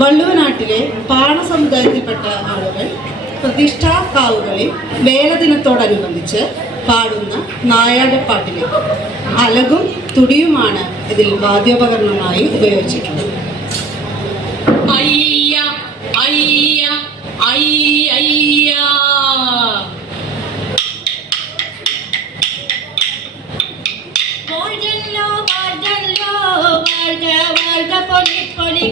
വള്ളുവനാട്ടിലെ പാണ സമുദായത്തിൽപ്പെട്ട ആളുകൾ പ്രതിഷ്ഠാക്കാവുകളിൽ വേലദിനത്തോടനുബന്ധിച്ച് പാടുന്ന നായാടപ്പാട്ടിലെ അലകും തുടിയുമാണ് ഇതിൽ വാദ്യോപകരണമായി ഉപയോഗിച്ചിട്ടുള്ളത്. അയ്യ അയ്യ പൊളി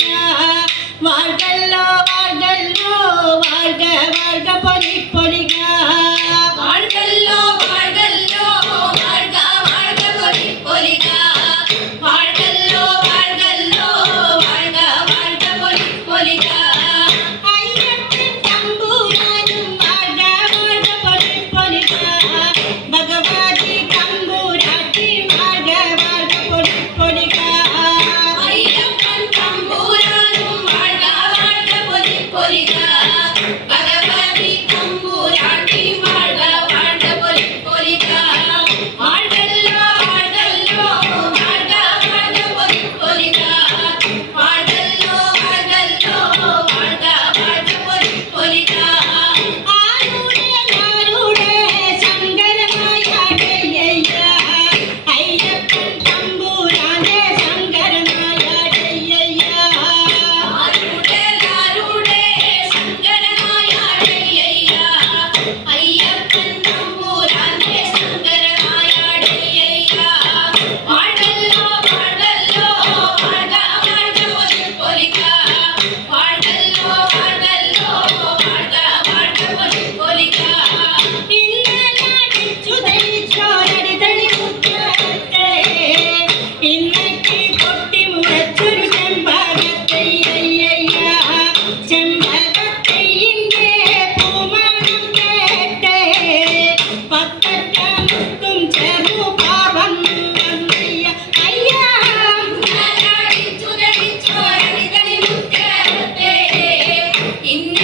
இன்னும்